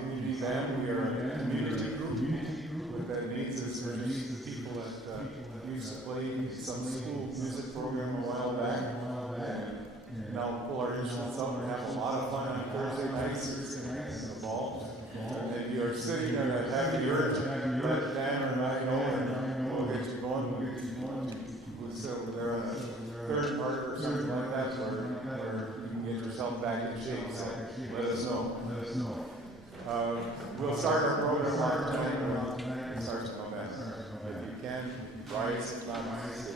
community band. We are a community group. What that means is we're just people that used to play some school music program a while back, and now pull our instruments up and have a lot of fun on Thursday nights in the ball. And if you're sitting there and have the urge, let Dan or I know, and we'll get you going. So they're on the third part or something like that, or you can get yourself back in shape. So let us know. We'll start our program on tonight. It starts to come back. If you can, rise, not rise.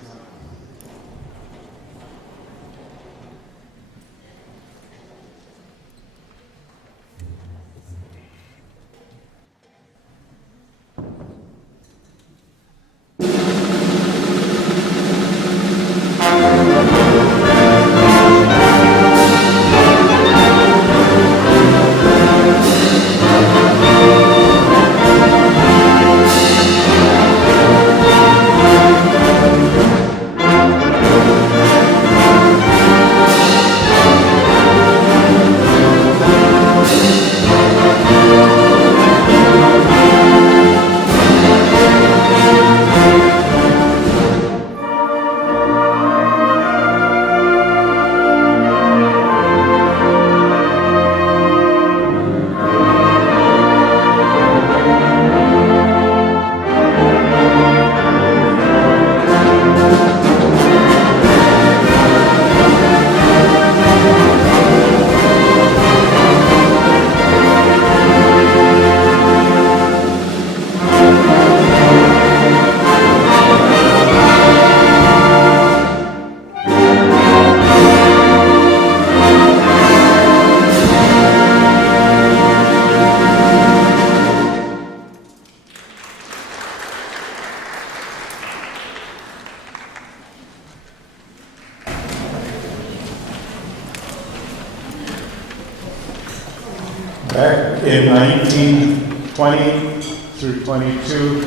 Back in 1920 through 22,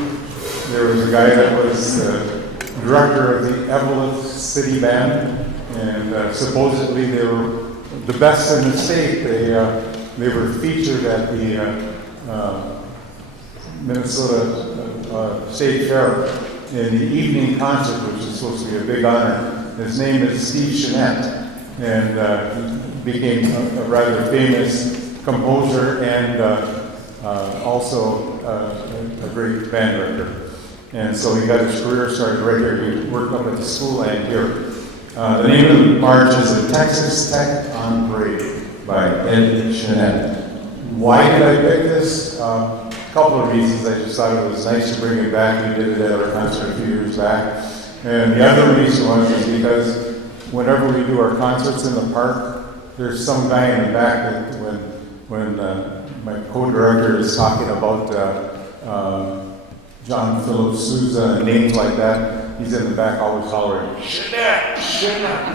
there was a guy that was director of the Eveleth City Band, and supposedly they were the best in the state. They were featured at the Minnesota State Fair in the evening concert, which is supposed to be a big honor. His name is Steve Chenette, and he became a rather famous composer and also a great band director. And so he got his career started right here. He worked up at the school land here. The name of the march is a Texas Tech on Parade by Ed Chenette. Why did I pick this? A couple of reasons. I just thought it was nice to bring it back. We did it at our concert a few years back. And the other reason was because whenever we do our concerts in the park, there's some guy in the back that when my co-director is talking about John Philip Sousa and names like that, he's in the back always hollering, "Chenette, Chenette."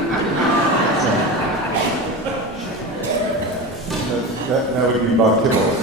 that would be Bob Kibble.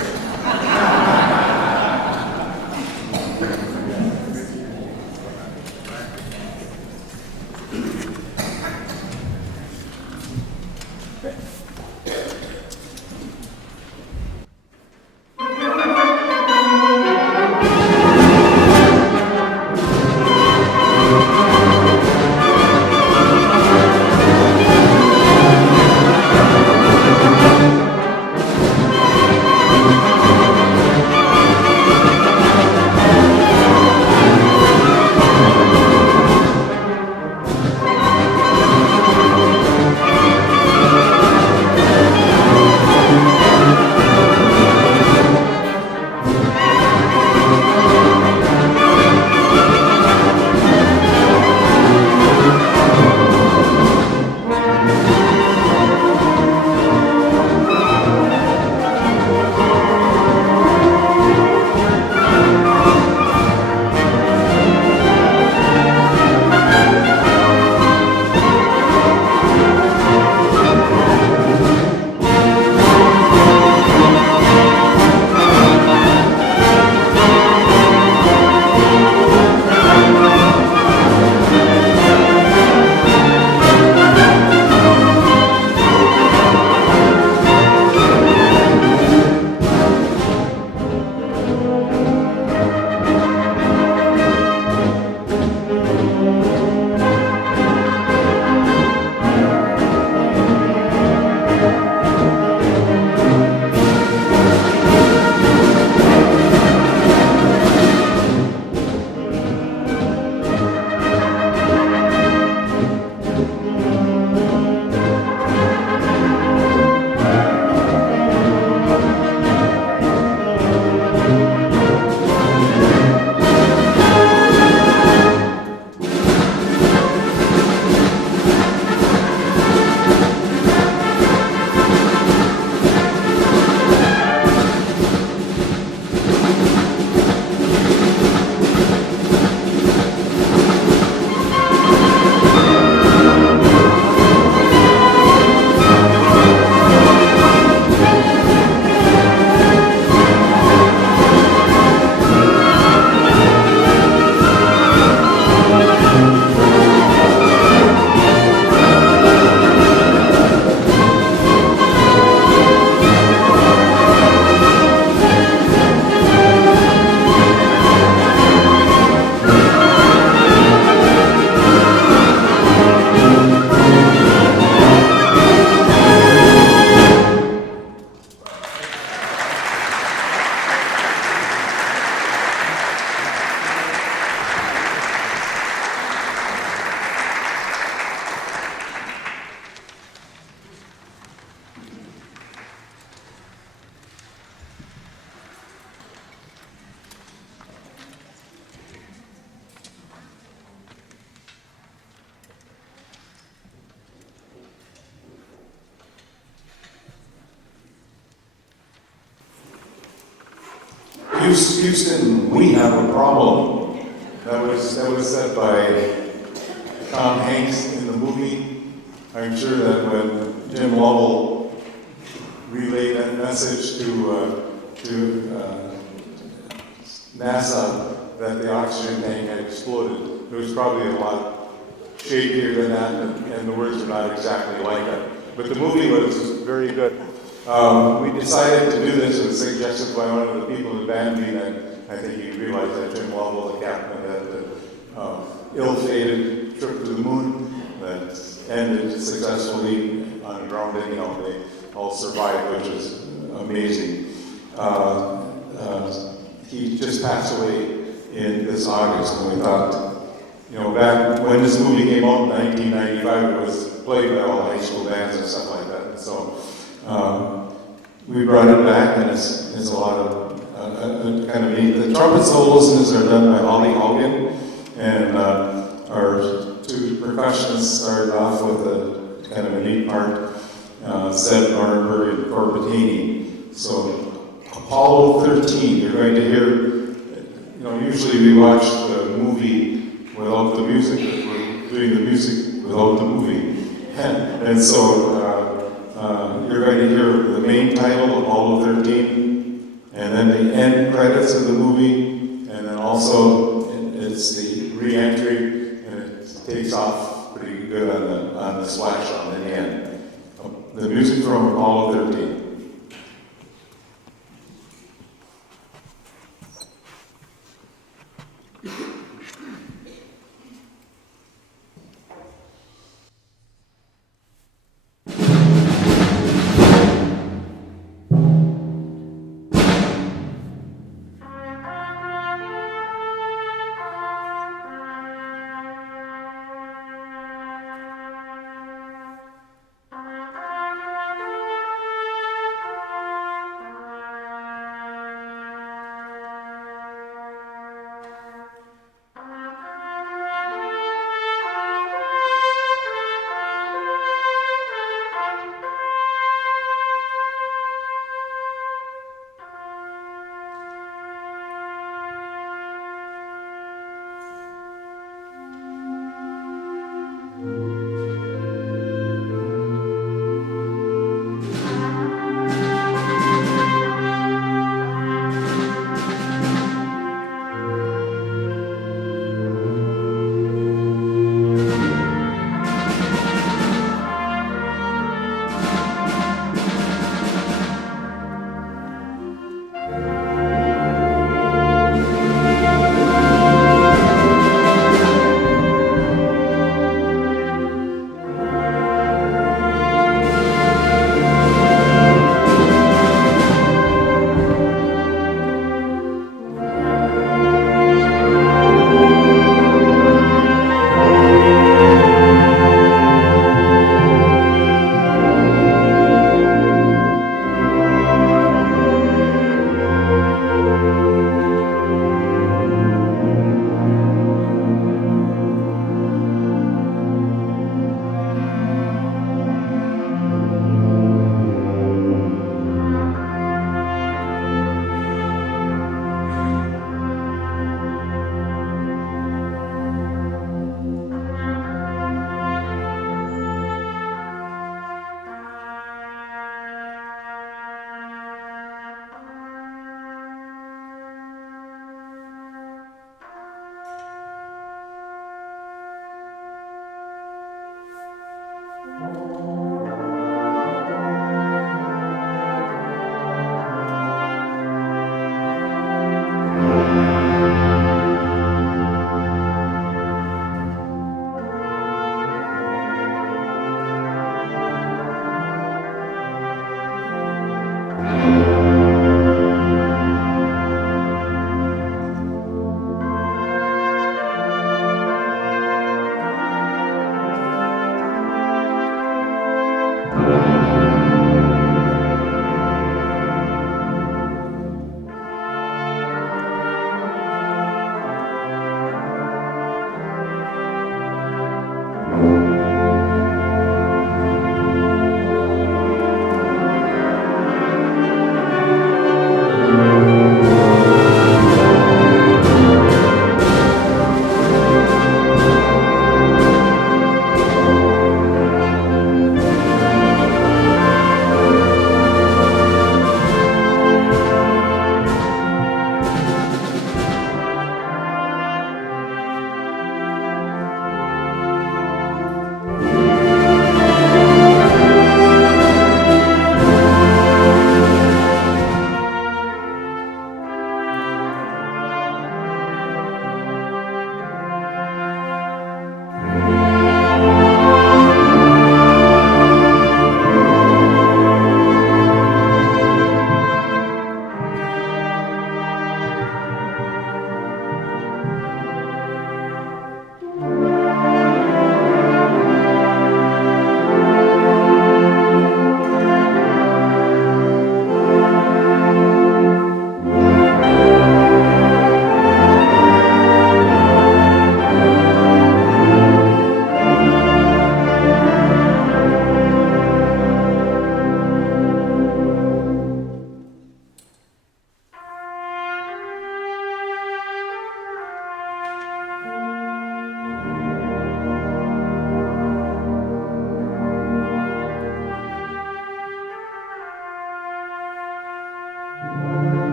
Houston, we have a problem. That was said by Tom Hanks in the movie. I'm sure that when Jim Lovell relayed that message to NASA that the oxygen tank had exploded, it was probably a lot shadier than that, and the words are not exactly like that. But the movie was very good. We decided to do this. It was suggested by one of the people in the band, and I think he realized that Jim Lovell, the captain, had the ill-fated trip to the moon that ended successfully on a ground. You know, they all survived, which is amazing. He just passed away in this August, and we thought, you know, back when this movie came out in 1995, it was played by all high school bands and stuff like that. And so we brought it back, and it's a lot of kind of neat. The trumpet solos are done by Holly Hogan, and our two percussionists started off with a kind of a neat part, Seth Nordenberg and Corbatini. So Apollo 13, you're going to hear, you know, usually we watch the movie without the music, but we're doing the music without the movie. And so you're going to hear the main title, Apollo 13, and then the end credits of the movie, and then also it's the re-entry, and it takes off pretty good on the splash on in the end. The music from Apollo 13.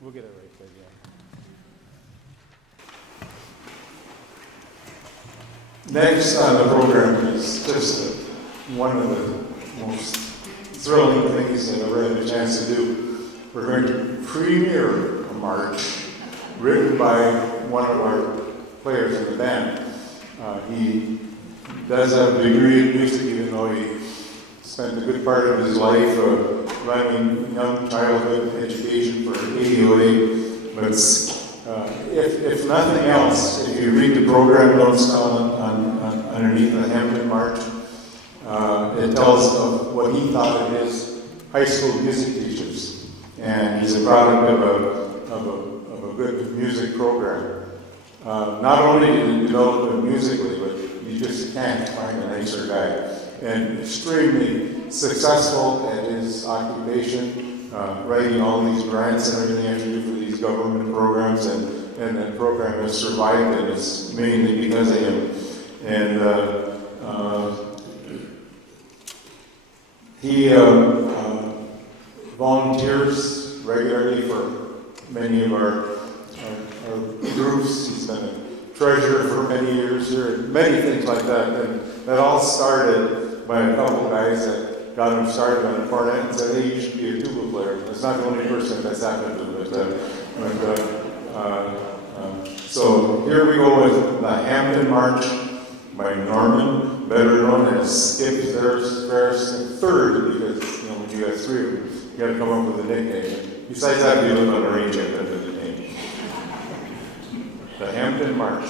We'll get it right there, yeah. Next on the program is just one of the most thrilling things that I've ever had a chance to do. We're going to premiere a march written by one of our players in the band. He does have a degree in music, even though he spent a good part of his life running young childhood education for AOA. But if nothing else, if you read the program notes underneath the Hampton March, it tells of what he thought of his high school music teachers. And he's a product of a good music program. Not only did he develop it musically, but you just can't find a nicer guy. And extremely successful at his occupation, writing all these grants and everything I have to do for these government programs, and that program has survived, and it's mainly because of him. And he volunteers regularly for many of our groups. He's been a treasurer for many years here, and many things like that. And that all started by a couple of guys that got him started on a cornet and said, hey, you should be a tuba player. That's not the only person that's happened to him. So here we go with the Hampton March by Norman, better known as Skip Ferris III, because when you have three of them, you got to come up with a nickname. Besides that, you live on a range at the end of the name. The Hampton March.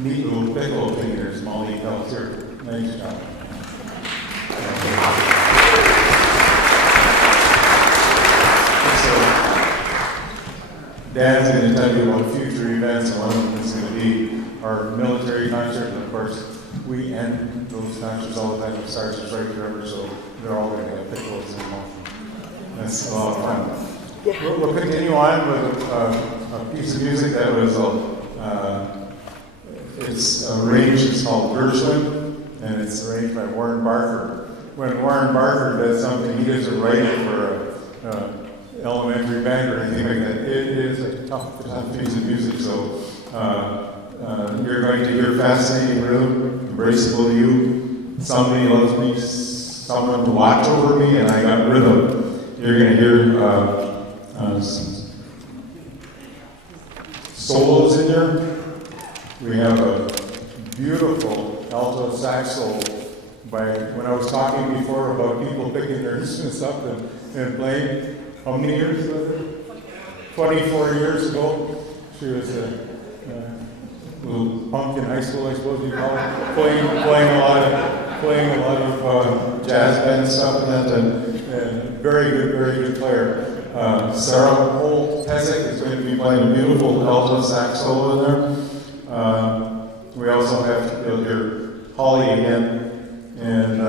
neat little piccolo fingers Molly helps here. Nice job. Dan's going to tell you about future events, and one of them is going to be our military concert, and of course, we end those concerts all the time with Sergeant Strike Forever, so they're all going to have piccolos in them. That's a lot of fun. Yeah. We'll continue on with a piece of music that was it's arranged. It's called Gershwin, and it's arranged by Warren Barker. When Warren Barker does something, he doesn't write it for a elementary band or anything like that. It is a tough piece of music. So you're going to hear fascinating rhythm, embraceable you. Somebody loves me, someone to watch over me, and I got rhythm. You're going to hear some solos in there. We have a beautiful alto sax solo by, when I was talking before about people picking their instruments up and playing. How many years was it? 24 years ago. She was a little punk in high school, I suppose you call it, playing a lot of jazz band stuff and that, and very good player. Sarah Holt-Pesek is going to be playing a beautiful alto sax solo in there. We also have, you'll hear Holly again, and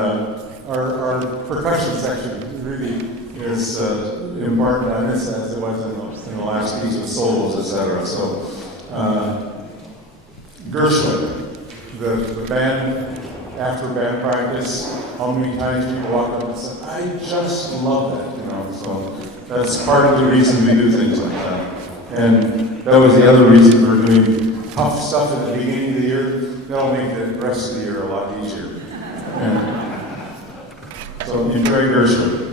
our percussion section really is important on this as it was in the last piece with solos, etc. So, Gershwin, the band, after band practice, how many times people walk up and say, I just love that, you know, so that's part of the reason we do things like that. And that was the other reason we're doing tough stuff at the beginning of the year. That'll make the rest of the year a lot easier. And so enjoy Gershwin.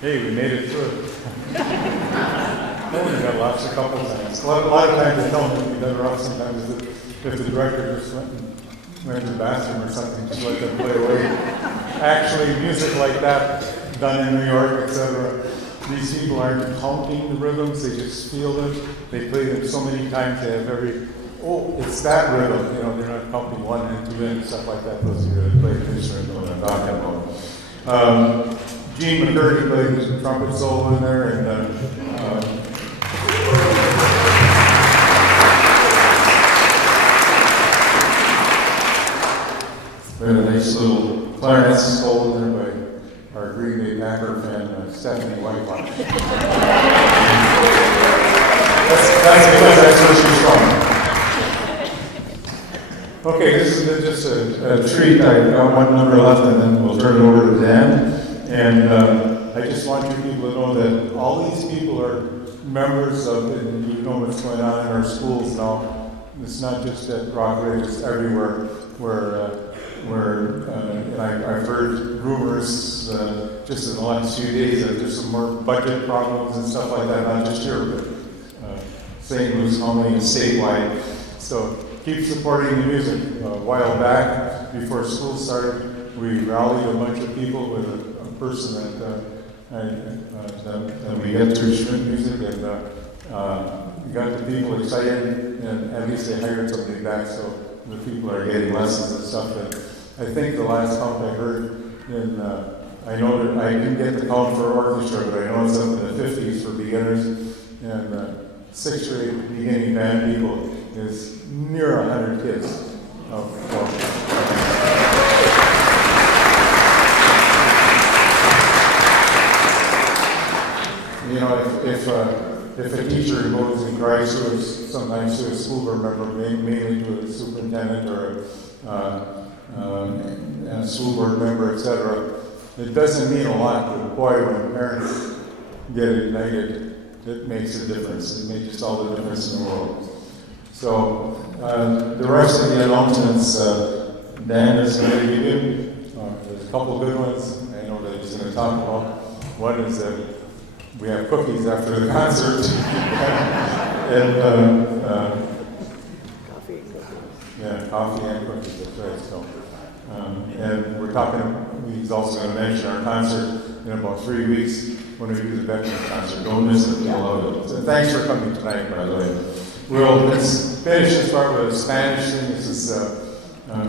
Hey, we made it through it. We got lost a couple times. A lot of times they tell me we got rough sometimes if the director just went to the bathroom or something, just let them play away. Actually, music like that, done in New York, etc., these people aren't counting the rhythms, they just feel them. They play them so many times, they have it's that rhythm. You know, they're not counting 1 and 2 and stuff like that. Those of you that play the instrument know what I'm talking about. Gene McCurdy played his trumpet solo in there, and we had a nice little clarinet solo in there by our Green Bay Packer fan, Stephanie Whitelock. That's because that's where she's from. Okay, this is just a treat. I got one number left, and then we'll turn it over to Dan. And I just want you people to know that all these people are members of, and you know what's going on in our schools now. It's not just at Rockridge, it's everywhere and I've heard rumors just in the last few days that there's some more budget problems and stuff like that, not just here, but St. Louis County and statewide. So keep supporting the music. A while back, before school started, we rallied a bunch of people with a person that we get through string music, and we got the people excited, and at least they hired somebody back, so the people are getting lessons and stuff. And I think the last count I heard, I know that I didn't get the count for orchestra, but I know it's up in the 50s for beginners, and 6th grade beginning band people is near 100 kids. You know, if a teacher goes and cries sometimes to a school board member, mainly to a superintendent or a school board member, etc., it doesn't mean a lot, but boy, when parents get ignited, it makes a difference. It makes just all the difference in the world. So the rest of the announcements, Dan is going to give you. There's a couple of good ones I know that he's going to talk about. One is that we have cookies after the concert. And coffee and cookies, that's right. So, and we're talking, he's also going to mention our concert in about 3 weeks when we do the Veterans concert. Don't miss it, you'll love it. So thanks for coming tonight, by the way. Let's finish this part with a Spanish thing. This is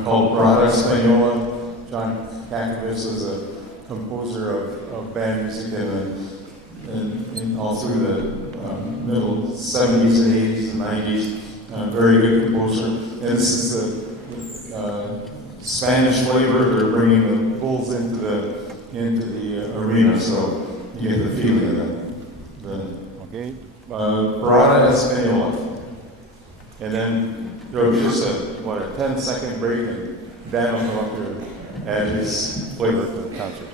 called Brada Española. John Kakovich is a composer of band music and all through the middle 70s and 80s and 90s. Very good composer. And this is the Spanish flavor. They're bringing the bulls into the arena, so you get the feeling of that. Okay? Parada Española. And then there'll be just a 10-second break, and Dan will come up here and add his flavor to the concert.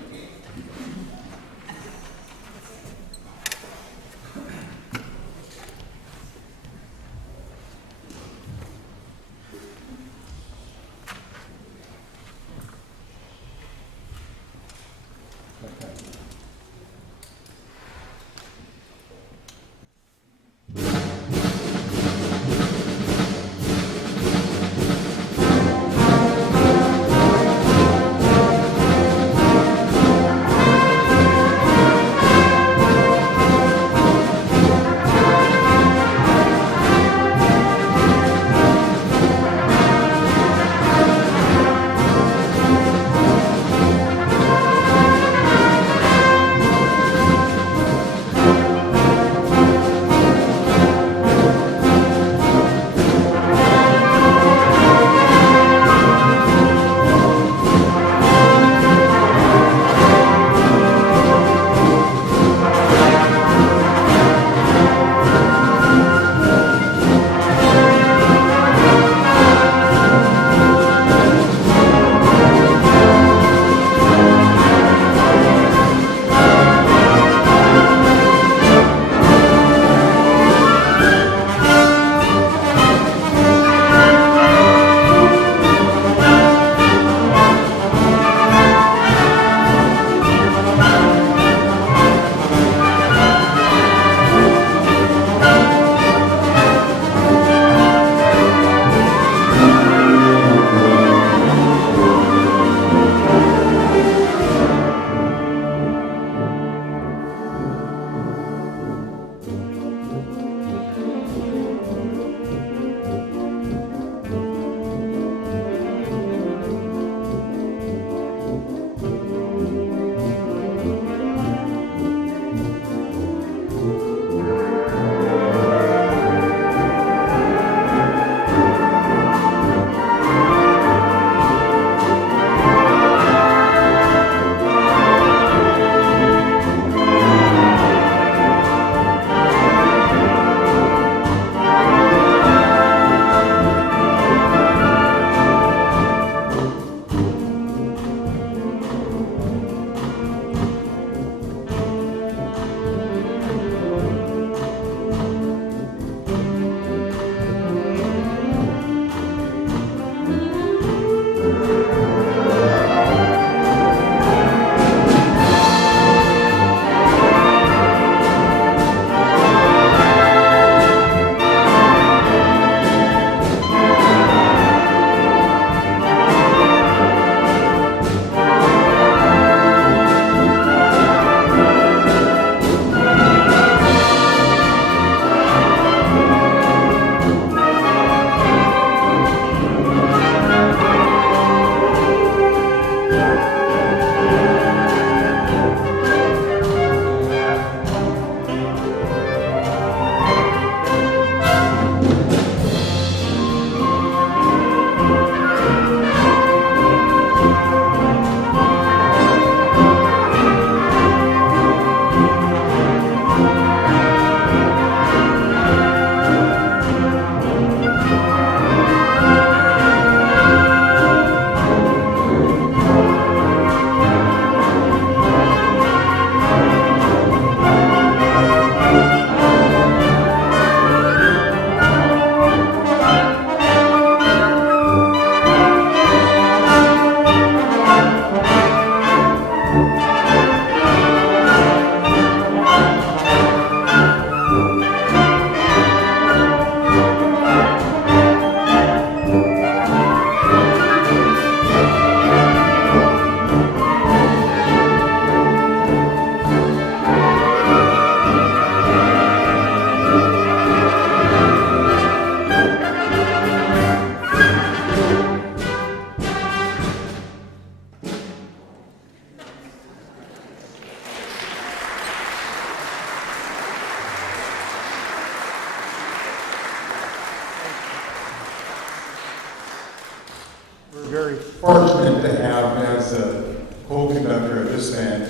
very fortunate to have as a co-conductor of this band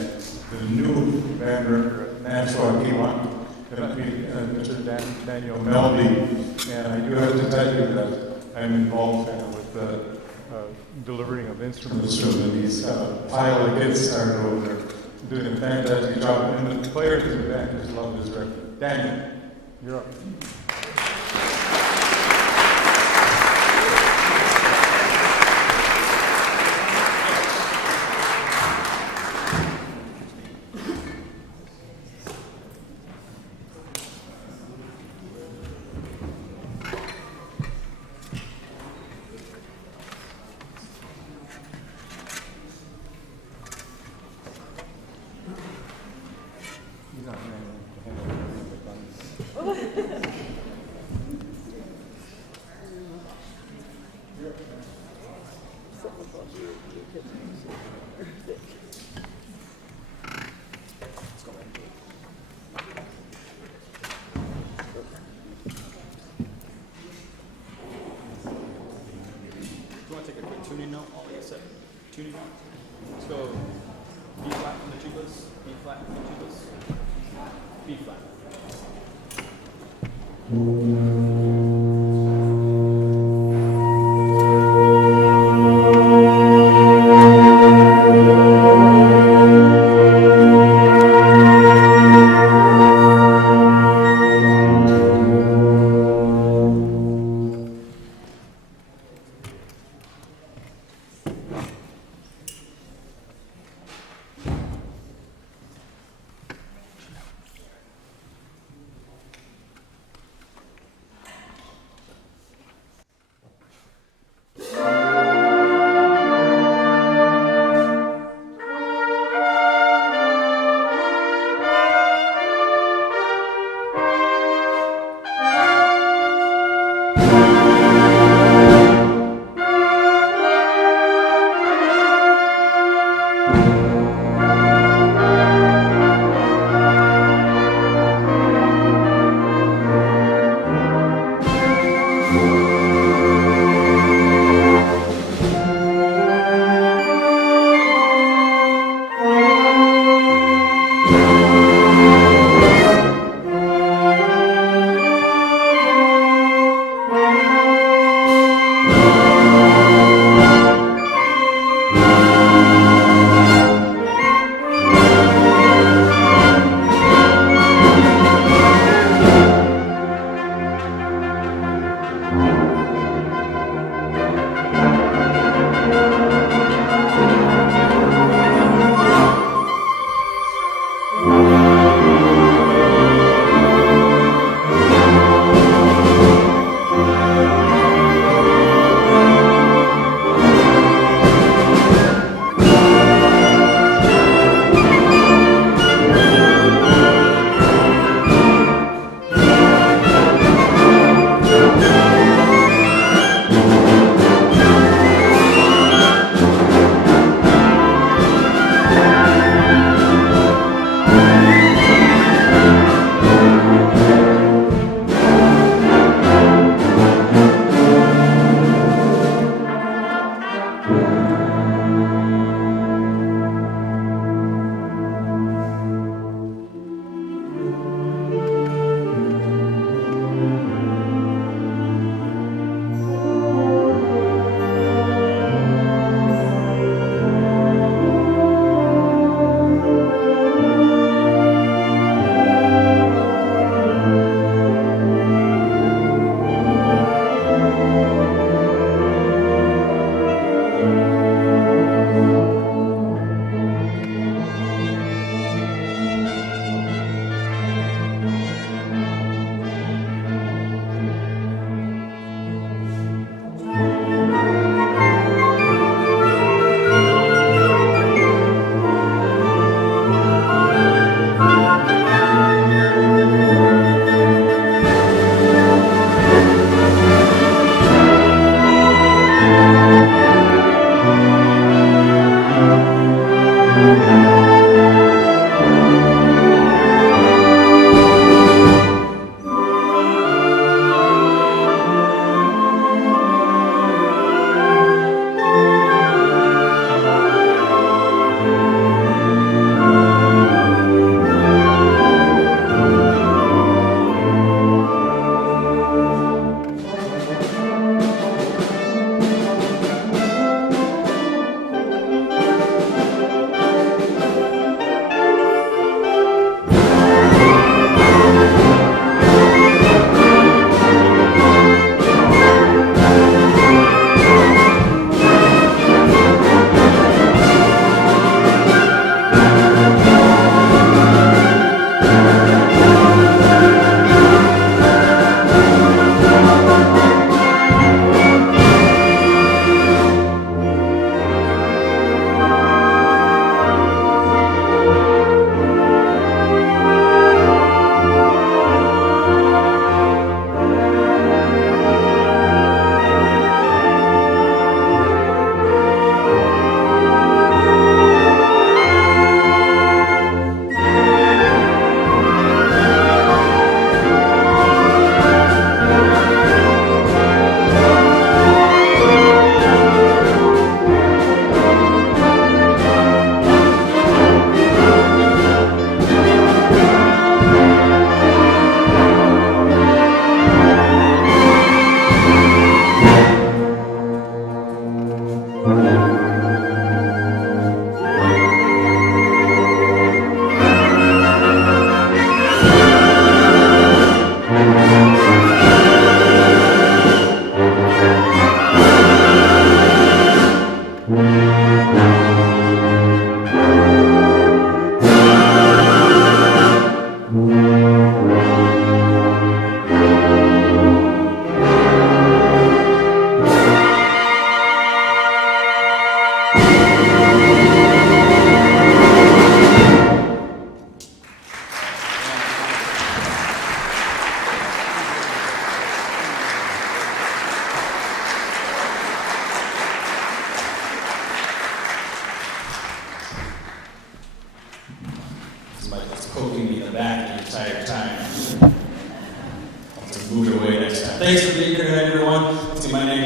the new band director at Nashua Kiwan, Mr. Daniel Melby. And I do have to tell you that I'm involved with the delivering of instruments to him, and he's got a pile of kids started over there doing a fantastic job. And the players in the band just love this record. Daniel, you're up. Tuning note, all you said. Tuning note. Let's go B flat from the tubas, B flat from the tubas, B flat.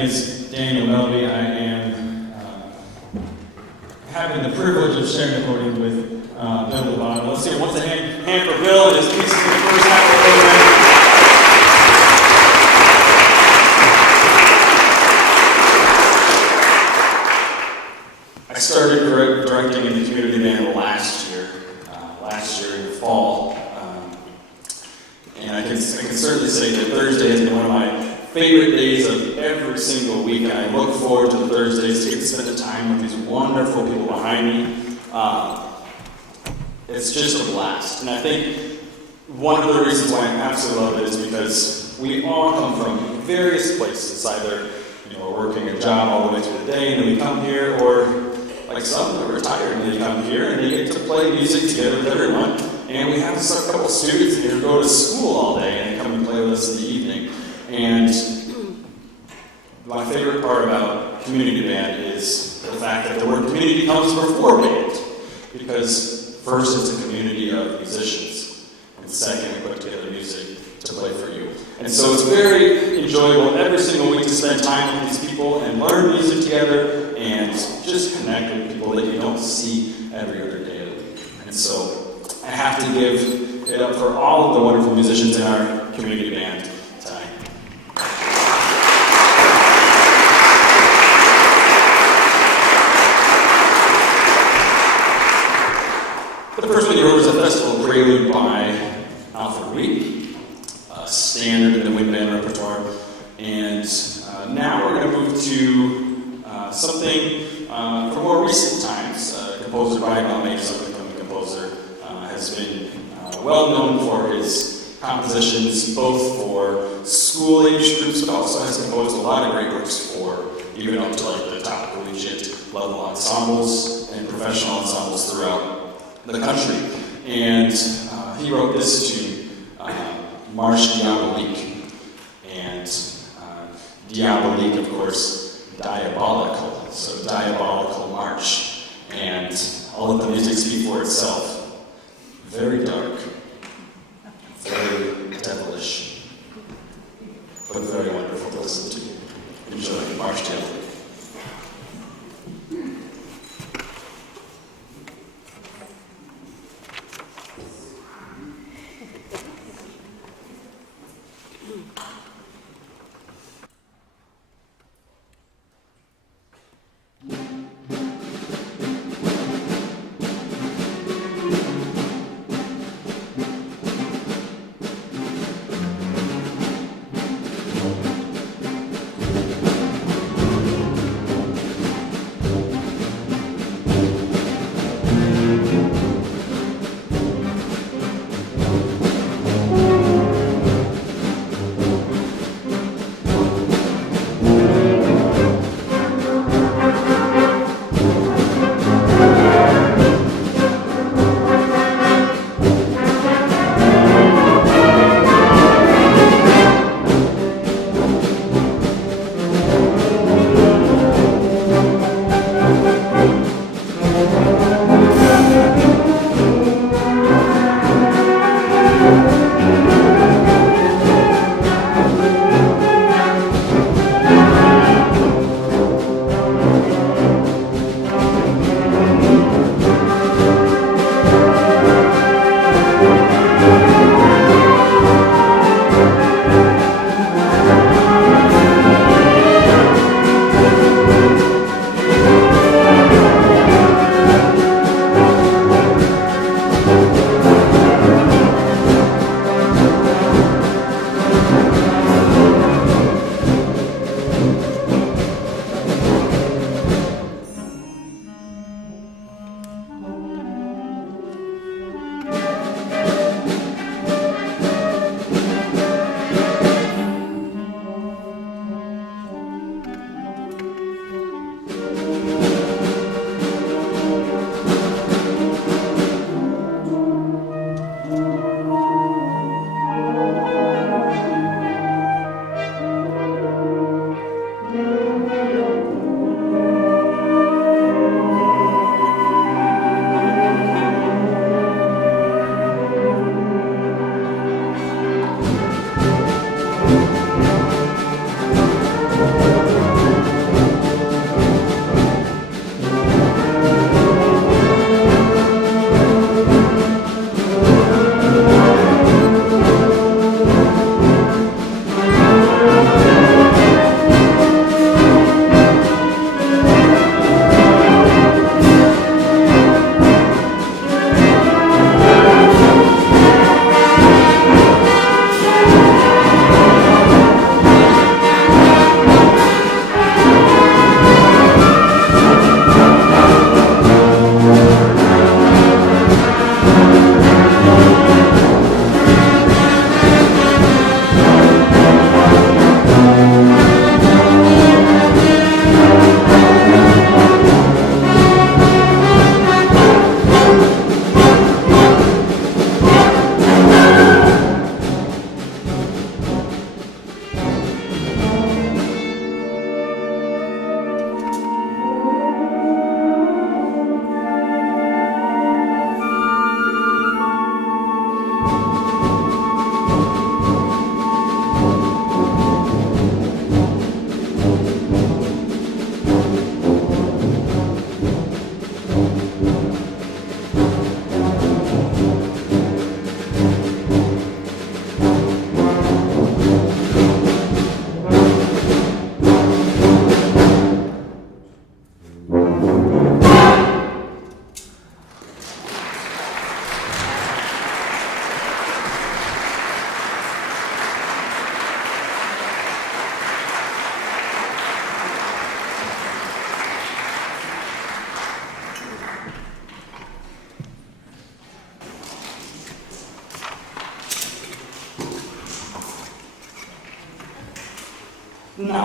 is Daniel Melby. I am having the privilege of sharing the podium with Bill Levon. Let's see, once a hand for Bill and his pieces in the first half of the program. I started directing in the community band last year in the fall. And I can certainly say that Thursday has been one of my favorite days of every single week. And I look forward to the Thursdays to get to spend the time with these wonderful people behind me. It's just a blast. And I think one of the reasons why I absolutely love it is because we all come from various places. Either we're working a job all the way through the day and then we come here, or like some are retired and they come here and they get to play music together with everyone. And we have a couple of students here who go to school all day and they come and play with us in the evening. And my favorite part about community band is the fact that the word community comes before band. Because first it's a community of musicians, and second we put together music to play for you. And so it's very enjoyable every single week to spend time with these people and learn music together and just connect with people that you don't see every other day of the week. And so I have to give it up for all of the wonderful musicians in our community band tonight. The first one you heard was a festival prelude by Alfred Reed, a standard in the wind band repertoire. And now we're going to move to something from more recent times. Composer Brian Mesabi, the composer, has been well known for his compositions, both for school-age groups, but also has composed a lot of great works for even up to like the top collegiate level ensembles and professional ensembles throughout the country. And he wrote this tune, Marche Diabolique. And Diabolique, of course, diabolical. So diabolical march. And I'll let the music speak for itself. Very dark, very devilish, but very wonderful to listen to. Enjoy March Diabolique.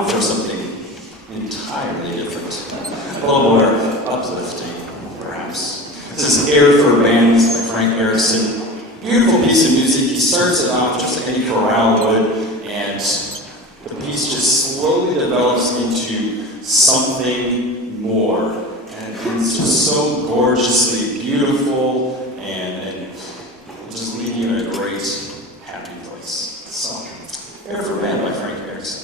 for something entirely different, a little more uplifting, perhaps. This is Air for Bands by Frank Erickson. Beautiful piece of music. He starts it off just like any chorale would, and the piece just slowly develops into something more. And it's just so gorgeously beautiful and just leave you in a great, happy place. So, Air for Band by Frank Erickson.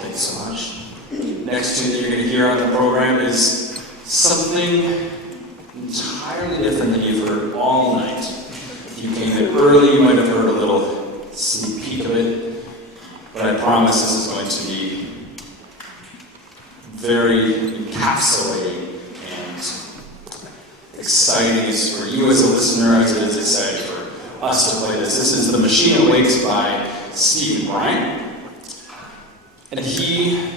Thanks so much. Next tune that you're going to hear on the program is something entirely different than you've heard all night. If you came in early, you might have heard a little sneak peek of it, but I promise this is going to be very encapsulating and exciting for you as a listener, as it is exciting for us to play this. This is The Machine Awakes by Stephen Bryant. And he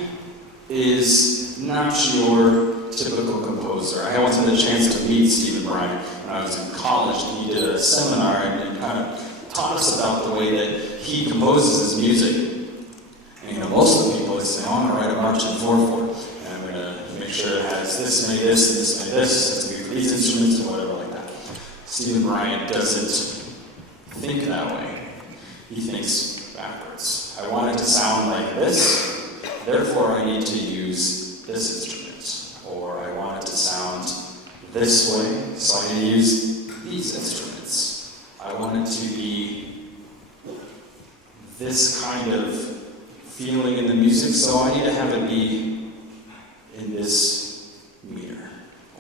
is not your typical composer. I once had the chance to meet Stephen Bryant. when I was in college, he did a seminar and kind of taught us about the way that he composes his music. And most of the people would say, oh, I'm going to write a march in 4/4, and I'm going to make sure it has this many this, and this many this, it's going to be for these instruments, and whatever like that. Stephen Bryant doesn't think that way. He thinks backwards. I want it to sound like this, therefore I need to use this instrument. Or I want it to sound this way, so I need to use these instruments. I want it to be this kind of feeling in the music, so I need to have it be in this meter,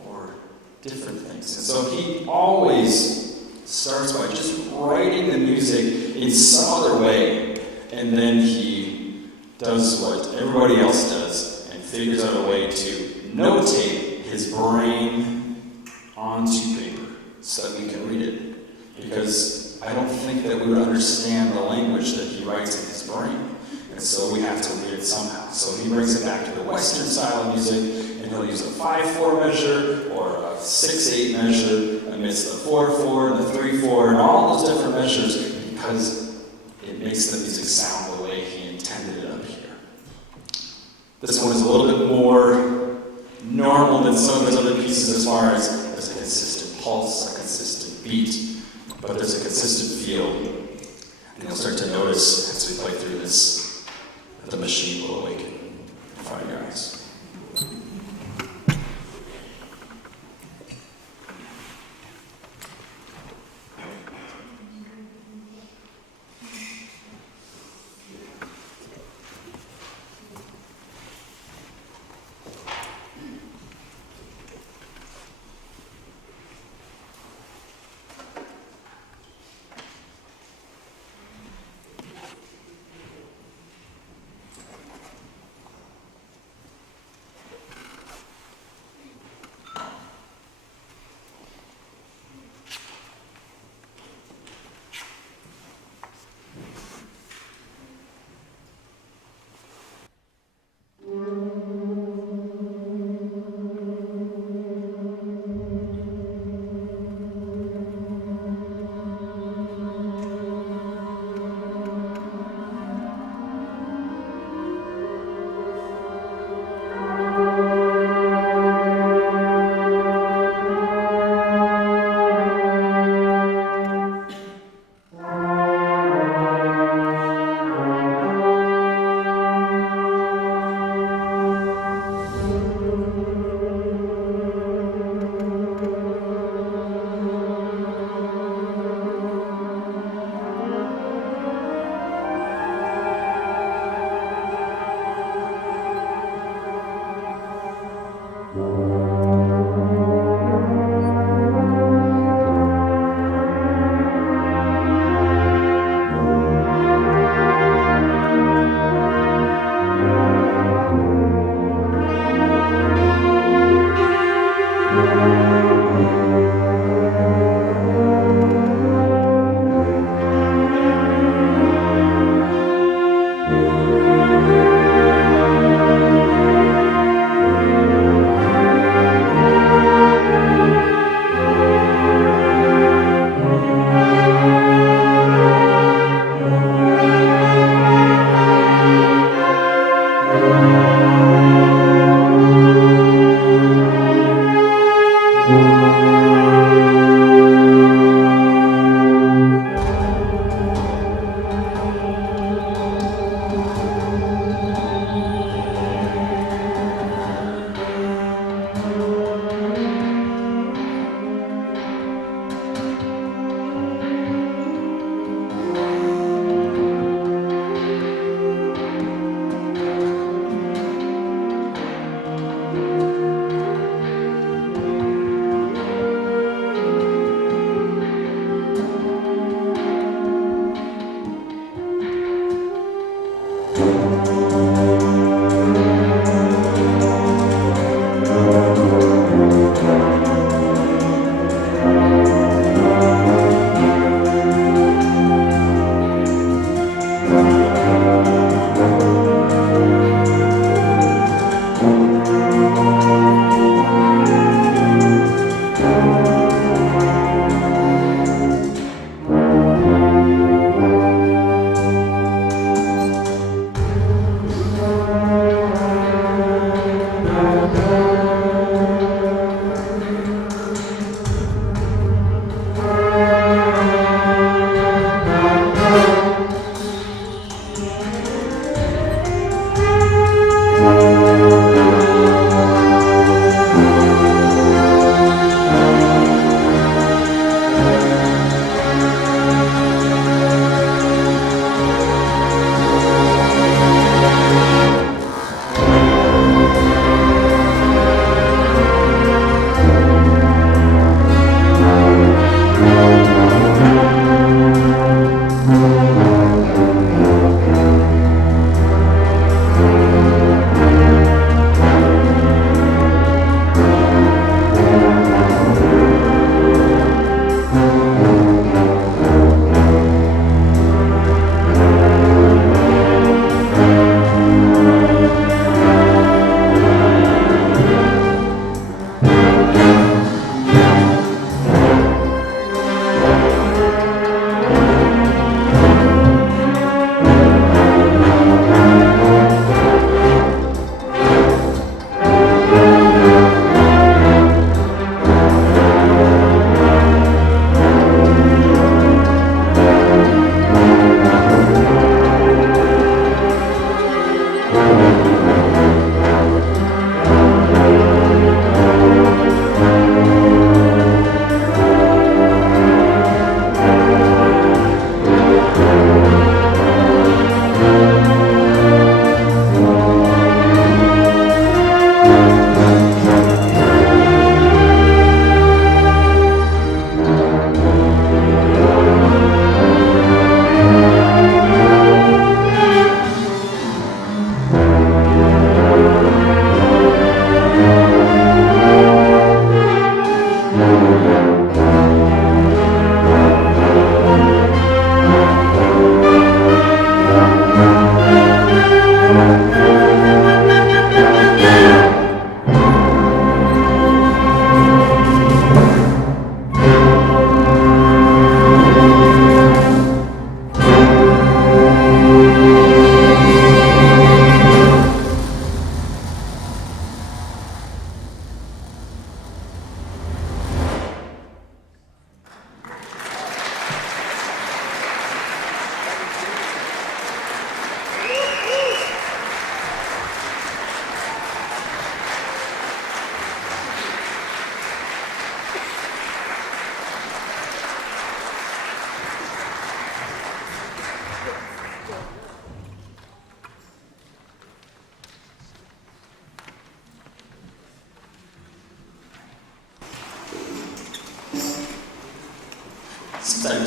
or different things. And so he always starts by just writing the music in some other way, and then he does what everybody else does, and figures out a way to notate his brain onto paper, so that we can read it. Because I don't think that we would understand the language that he writes in his brain. And so we have to read it somehow. So he brings it back to the Western style of music, and he'll use a 5/4 measure or a 6/8 measure amidst the 4/4 and the 3/4 and all those different measures, because it makes the music sound the way he intended it up here. This one is a little bit more normal than some of his other pieces as far as there's a consistent pulse, a consistent beat, but there's a consistent feel. And you'll start to notice as we play through this, the machine will awaken in front of your eyes.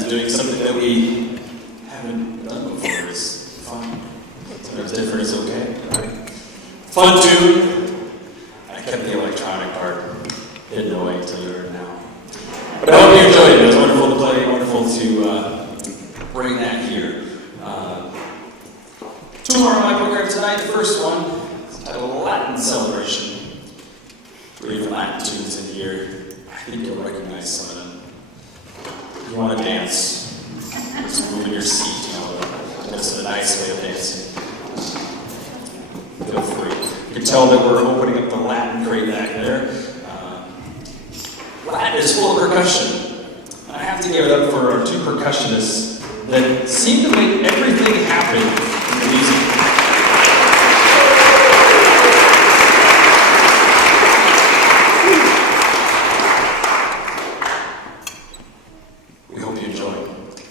sometimes doing something that we haven't done before is fun. Sometimes different is okay. Right? Fun too. I kept the electronic part hidden away until you're now. But I hope you enjoyed it. It was wonderful to play, wonderful to bring that here. Two more on my program tonight. The first one is titled Latin Celebration. Three different Latin tunes in here. I think you'll recognize some of them. If you want to dance, just move in your seat, you know. That's a nice way of dancing. Feel free. You can tell that we're opening up the Latin crate back there. Latin is full of percussion. I have to give it up for our two percussionists that seem to make everything happen in the music. We hope you enjoy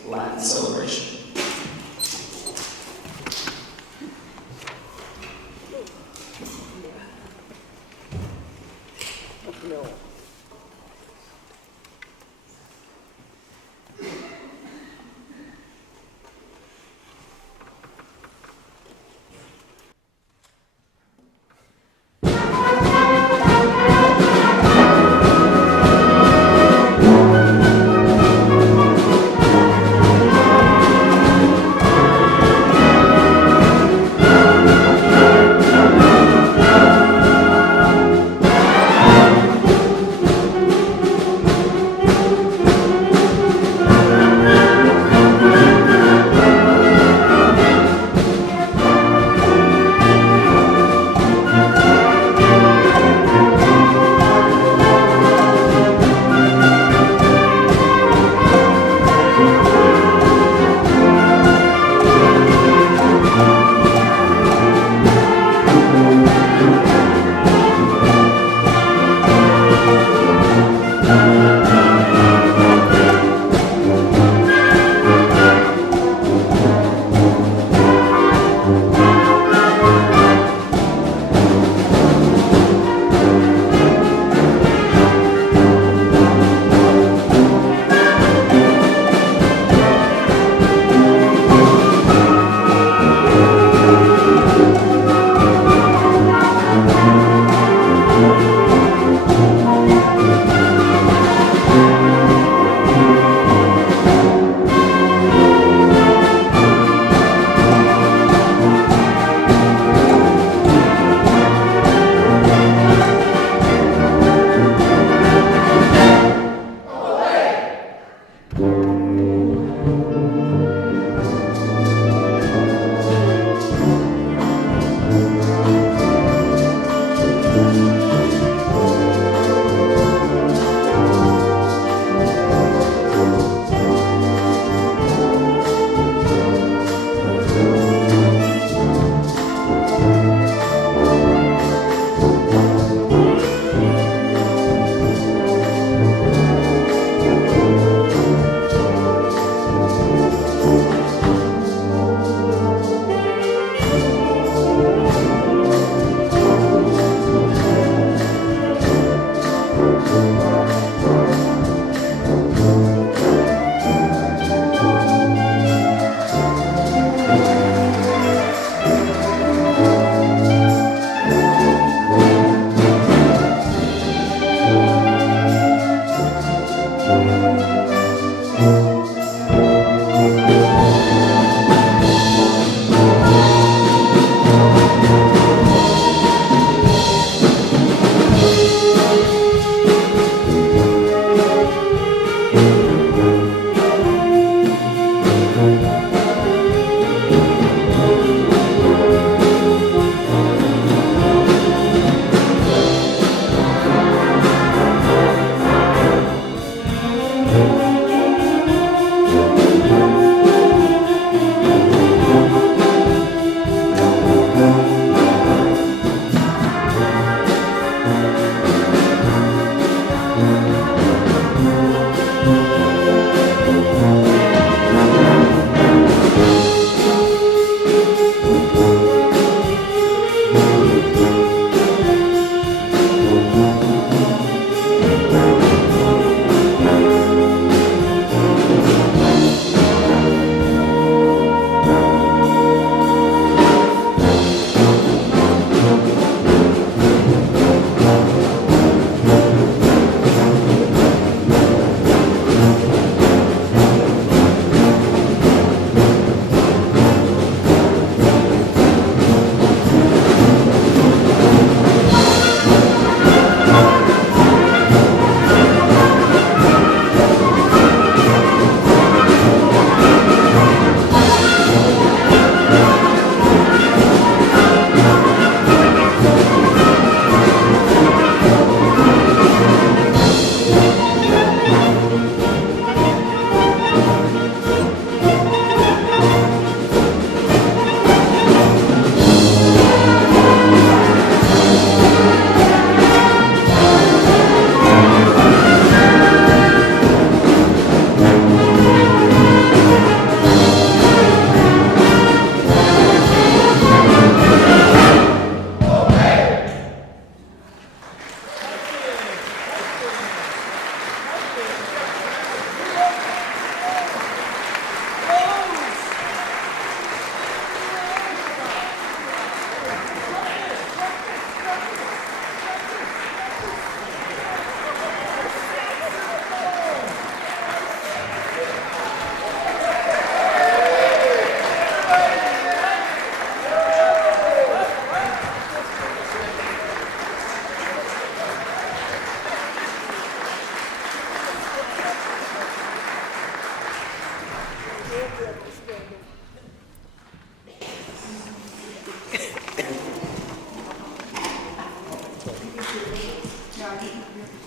Latin Celebration. No.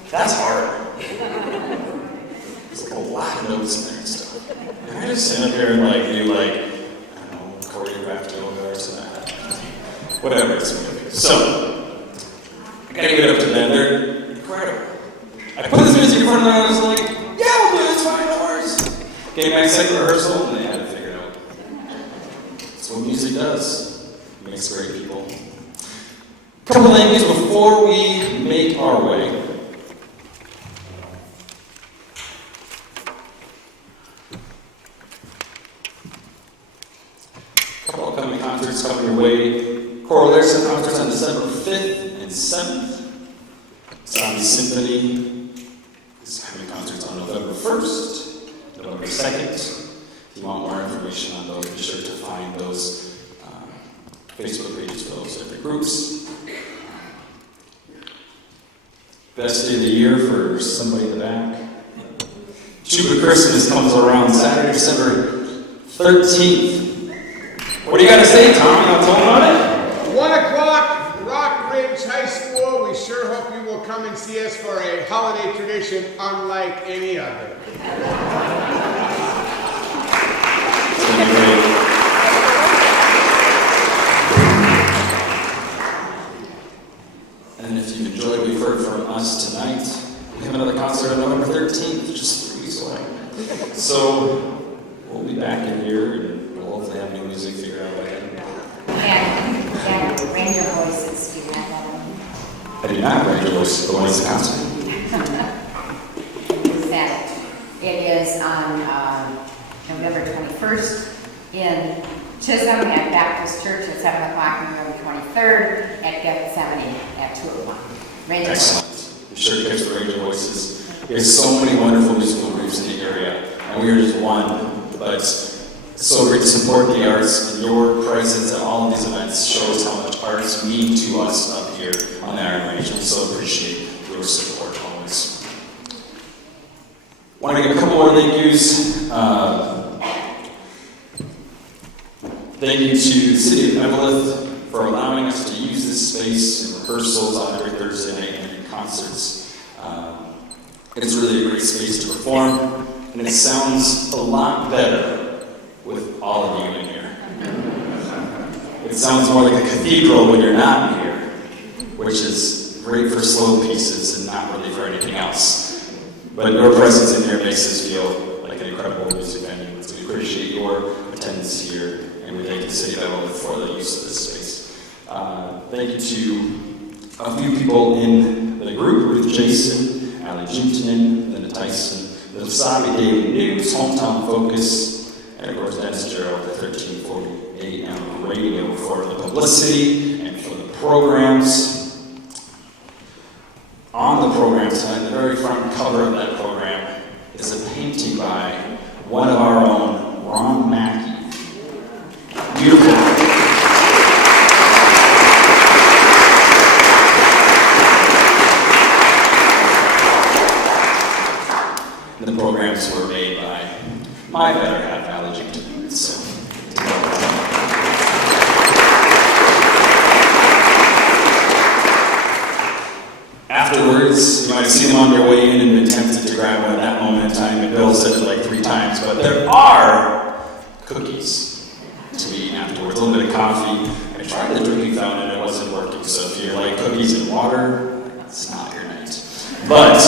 That's hard. There's like a lot of notes in there and stuff. And I just sit up here and like do like, I don't know, choreographed yoga or something. Whatever it's gonna be. So, I gotta get up to them. They're incredible. I put this music in front of them and I was like, yeah, we'll do it, it's fine, no worries. Came back second rehearsal and they had it figured out. That's what music does. It makes great people. A couple of things before we make our way. Couple upcoming concerts coming your way. Choral Lyrics concerts on December 5th and 7th. Mesabi Symphony is having concerts on November 1st, November 2nd. If you want more information on those, be sure to find those Facebook pages for those different groups. Best day of the year for somebody in the back. Tuba Christmas comes around Saturday, December 13th. What do you got to say, Tom? You want to tell them about it? 1 o'clock, Rock Ridge High School. We sure hope you will come and see us for a holiday tradition unlike any other. It's going to be great. And if you've enjoyed what you've heard from us tonight, we have another concert on November 13th, just 3 weeks away. So we'll be back in here and we'll hopefully have new music figured out by then. And Ranger Voices, do you have that one? I do not have Ranger Voices, but when is the concert? Is that it is on November 21st in Chisholm at Baptist Church at 7 o'clock, and November 23rd at Gethsemane at 2 o'clock. Ranger Voices. Excellent. Be sure to catch the Ranger Voices. There's so many wonderful musical groups in the area, and we are just one, but it's so great to support the arts, and your presence at all of these events shows how much arts mean to us up here on the Iron Range. We so appreciate your support always. Want to give a couple more thank yous. Thank you to the City of Eveleth for allowing us to use this space in rehearsals on every Thursday night and in concerts. It's really a great space to perform, and it sounds a lot better with all of you in here. It sounds more like a cathedral when you're not here, which is great for slow pieces and not really for anything else. But your presence in here makes us feel like an incredible music venue. So we appreciate your attendance here, and we thank the City of Eveleth for the use of this space. Thank you to a few people in the group: Ruth Jason, Allie Juntanen, Linda Tyson, the Mesabi Daily News, Hometown Focus, and of course Dennis Gerald, the 1340 AM radio for the publicity and for the programs. On the program tonight, the very front cover of that program is a painting by one of our own, Ron Mackey. Beautiful. The programs were made by my better half, Allie Juntanen. So. Afterwards, you might have seen them on your way in and been tempted to grab one at that moment in time, and Bill said it like 3 times, but there are cookies to be eaten afterwards, a little bit of coffee. I tried the drinking fountain and it wasn't working, so if you like cookies and water, it's not your night. But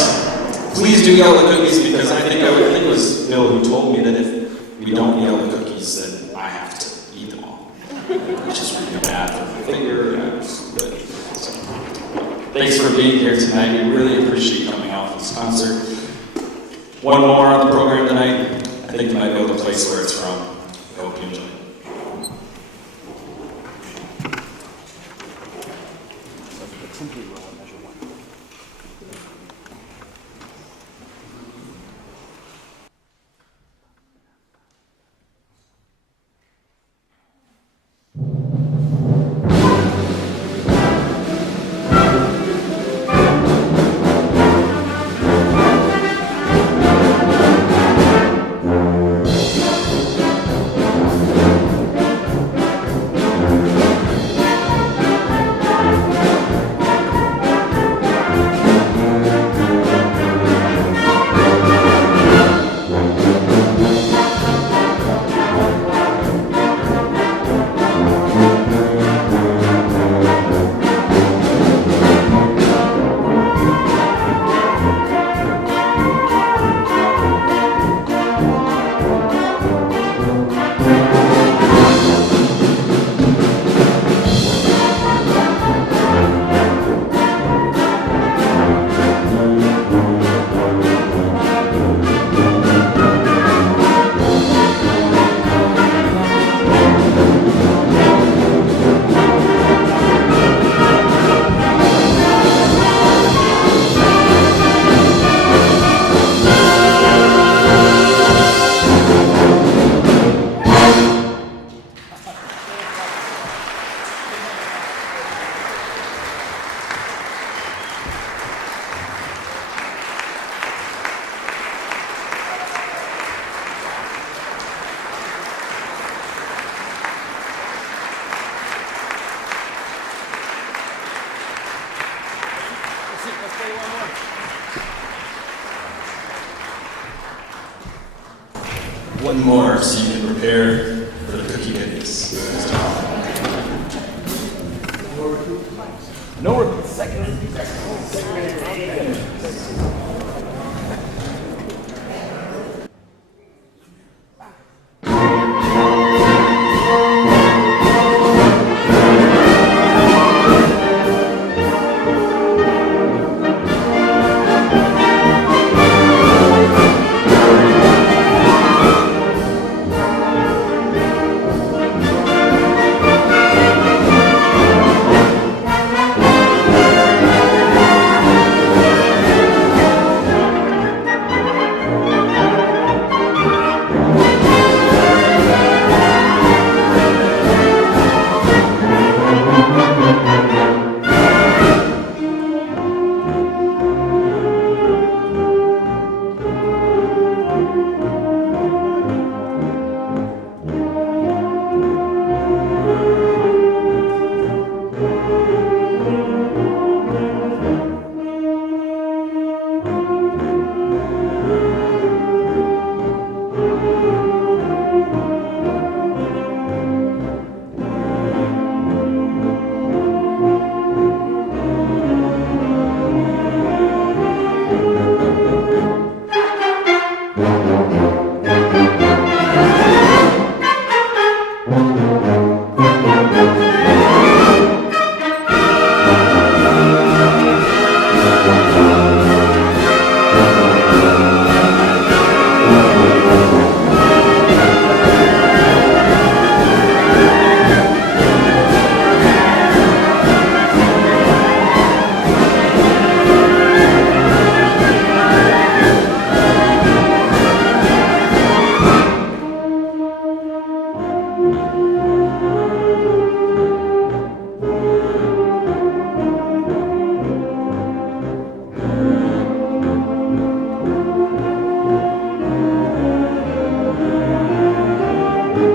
please do eat all the cookies, because I think it was Bill who told me that if we don't eat all the cookies, then I have to eat them all, which is really bad for my finger. Thanks for being here tonight. We really appreciate you coming out for this concert. One more on the program tonight. I think you might know the place where it's from. I hope you enjoy it. little more so you can prepare for the cookie goodness. No repeats. Second.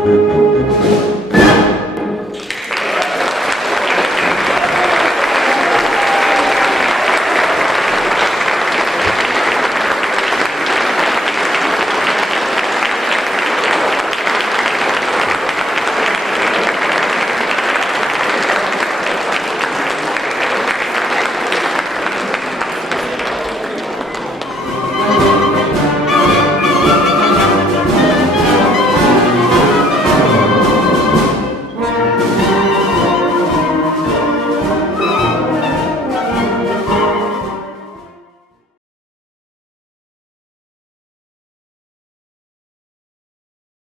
Thank you.